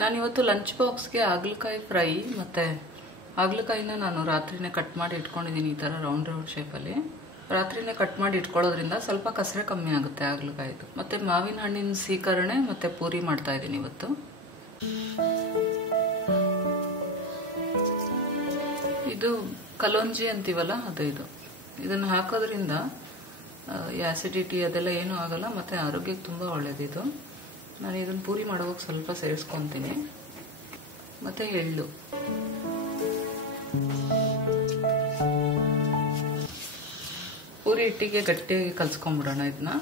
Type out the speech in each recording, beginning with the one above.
ನಾನಿವತ್ತು ಲಂಚ್ ಬಾಕ್ಸ್ಗೆ ಹಾಗಲಕಾಯಿ ಫ್ರೈ ಮತ್ತು ಹಾಗಲಕಾಯಿನ ನಾನು ರಾತ್ರಿನೇ ಕಟ್ ಮಾಡಿ ಇಟ್ಕೊಂಡಿದ್ದೀನಿ. ಈ ಥರ ರೌಂಡ್ ಶೇಪಲ್ಲಿ ರಾತ್ರಿನೇ ಕಟ್ ಮಾಡಿ ಇಟ್ಕೊಳ್ಳೋದ್ರಿಂದ ಸ್ವಲ್ಪ ಕಸರೆ ಕಮ್ಮಿ ಆಗುತ್ತೆ ಹಾಗಲಕಾಯಿದು. ಮತ್ತು ಮಾವಿನ ಹಣ್ಣಿನ ಸೀಕರಣೆ ಮತ್ತು ಪೂರಿ ಮಾಡ್ತಾ ಇದ್ದೀನಿ ಇವತ್ತು. ಇದು ಕಲೋಂಜಿ ಅಂತೀವಲ್ಲ ಅದು ಇದನ್ನು ಹಾಕೋದ್ರಿಂದ ಆ್ಯಸಿಡಿಟಿ ಅದೆಲ್ಲ ಏನೂ ಆಗಲ್ಲ ಮತ್ತು ಆರೋಗ್ಯಕ್ಕೆ ತುಂಬ ಒಳ್ಳೆಯದಿದು. ನಾನು ಇದನ್ನು ಪೂರಿ ಮಾಡುವಾಗ ಸ್ವಲ್ಪ ಸೇರಿಸ್ಕೊತೀನಿ. ಮತ್ತು ಎಳ್ಳು, ಪೂರಿ ಹಿಟ್ಟಿಗೆ ಗಟ್ಟಿಯಾಗಿ ಕಲಿಸ್ಕೊಂಡ್ಬಿಡೋಣ. ಇದನ್ನ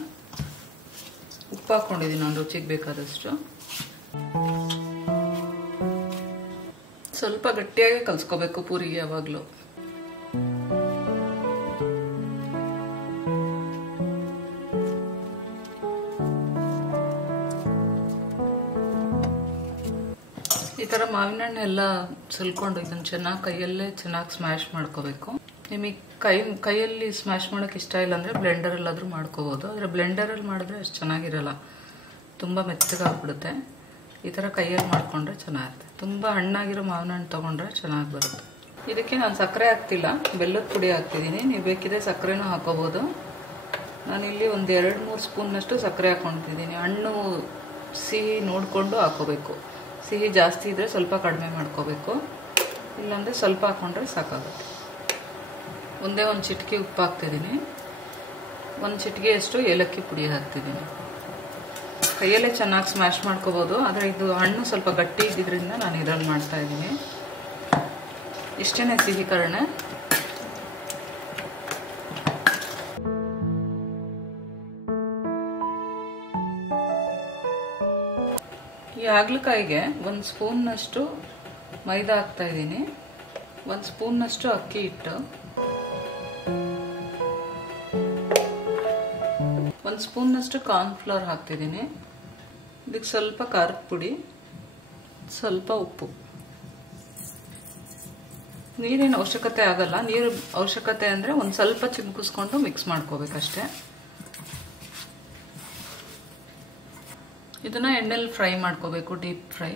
ಉಪ್ಪು ಹಾಕ್ಕೊಂಡಿದ್ದೀನಿ ನಾನು ರುಚಿಗೆ ಬೇಕಾದಷ್ಟು. ಸ್ವಲ್ಪ ಗಟ್ಟಿಯಾಗಿ ಕಲಿಸ್ಕೋಬೇಕು ಪೂರಿಗೆ ಯಾವಾಗಲೂ. ಈ ಥರ ಮಾವಿನ ಹಣ್ಣು ಎಲ್ಲ ಸುಲ್ಕೊಂಡು ಇದನ್ನು ಚೆನ್ನಾಗಿ ಕೈಯಲ್ಲೇ ಚೆನ್ನಾಗಿ ಸ್ಮ್ಯಾಶ್ ಮಾಡ್ಕೋಬೇಕು. ನಿಮಗೆ ಕೈಯಲ್ಲಿ ಸ್ಮ್ಯಾಶ್ ಮಾಡೋಕೆ ಇಷ್ಟ ಇಲ್ಲ ಅಂದರೆ ಬ್ಲೆಂಡರಲ್ಲಾದರೂ ಮಾಡ್ಕೋಬೋದು. ಆದರೆ ಬ್ಲೆಂಡರಲ್ಲಿ ಮಾಡಿದ್ರೆ ಅಷ್ಟು ಚೆನ್ನಾಗಿರಲ್ಲ, ತುಂಬ ಮೆತ್ತಗಾಗ್ಬಿಡುತ್ತೆ. ಈ ಥರ ಕೈಯಲ್ಲಿ ಮಾಡಿಕೊಂಡ್ರೆ ಚೆನ್ನಾಗಿರುತ್ತೆ. ತುಂಬ ಹಣ್ಣಾಗಿರೋ ಮಾವಿನ ಹಣ್ಣು ತೊಗೊಂಡ್ರೆ ಚೆನ್ನಾಗಿ ಬರುತ್ತೆ. ಇದಕ್ಕೆ ನಾನು ಸಕ್ಕರೆ ಹಾಕ್ತಿಲ್ಲ, ಬೆಲ್ಲದ ಪುಡಿ ಹಾಕ್ತಿದ್ದೀನಿ. ನೀವು ಬೇಕಿದ್ರೆ ಸಕ್ಕರೆನೂ ಹಾಕೋಬೋದು. ನಾನಿಲ್ಲಿ ಒಂದು 2-3 ಸ್ಪೂನ್ನಷ್ಟು ಸಕ್ಕರೆ ಹಾಕ್ಕೊತಿದ್ದೀನಿ. ಹಣ್ಣು ಸಿಹಿ ನೋಡಿಕೊಂಡು ಹಾಕೋಬೇಕು. ಸಿಹಿ ಜಾಸ್ತಿ ಇದ್ದರೆ ಸ್ವಲ್ಪ ಕಡಿಮೆ ಮಾಡ್ಕೋಬೇಕು, ಇಲ್ಲಾಂದರೆ ಸ್ವಲ್ಪ ಹಾಕ್ಕೊಂಡ್ರೆ ಸಾಕಾಗುತ್ತೆ. ಒಂದೇ ಒಂದು ಚಿಟಿಕೆ ಉಪ್ಪು ಹಾಕ್ತಿದ್ದೀನಿ. ಒಂದು ಚಿಟಿಕೆಯಷ್ಟು ಏಲಕ್ಕಿ ಪುಡಿ ಹಾಕ್ತಿದ್ದೀನಿ. ಕೈಯಲ್ಲೇ ಚೆನ್ನಾಗಿ ಸ್ಮ್ಯಾಶ್ ಮಾಡ್ಕೋಬೋದು, ಆದರೆ ಇದು ಹಣ್ಣು ಸ್ವಲ್ಪ ಗಟ್ಟಿ ಇದ್ದಿದ್ದರಿಂದ ನಾನು ಇದರಲ್ಲಿ ಮಾಡ್ತಾಯಿದ್ದೀನಿ. ಇಷ್ಟೇ ಸಿಹಿಕರಣೆ. ಈ ಹಾಗಲಕಾಯಿಗೆ 1 ಸ್ಪೂನ್ನಷ್ಟು ಮೈದಾ ಹಾಕ್ತಾಯಿದ್ದೀನಿ, 1 ಸ್ಪೂನ್ನಷ್ಟು ಅಕ್ಕಿ ಹಿಟ್ಟು, 1 ಸ್ಪೂನ್ನಷ್ಟು ಕಾರ್ನ್ಫ್ಲವರ್ ಹಾಕ್ತಿದ್ದೀನಿ. ಇದಕ್ಕೆ ಸ್ವಲ್ಪ ಖಾರದ ಪುಡಿ, ಸ್ವಲ್ಪ ಉಪ್ಪು. ನೀರಿನ ಅವಶ್ಯಕತೆ ಆಗಲ್ಲ. ನೀರು ಅವಶ್ಯಕತೆ ಅಂದರೆ ಒಂದು ಸ್ವಲ್ಪ ಚಿಮ್ಕಿಸ್ಕೊಂಡು ಮಿಕ್ಸ್ ಮಾಡ್ಕೋಬೇಕಷ್ಟೆ. ಇದನ್ನ ಎಣ್ಣೆಲಿ ಫ್ರೈ ಮಾಡ್ಕೋಬೇಕು, ಡೀಪ್ ಫ್ರೈ.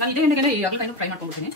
ನಾನು ಇದೇ ಎಣ್ಣೆಗೆ ಈ ಹಾಗಲಕಾಯಿನ ಫ್ರೈ ಮಾಡ್ಕೊಂಡ್ಬಿಡ್ತೀನಿ.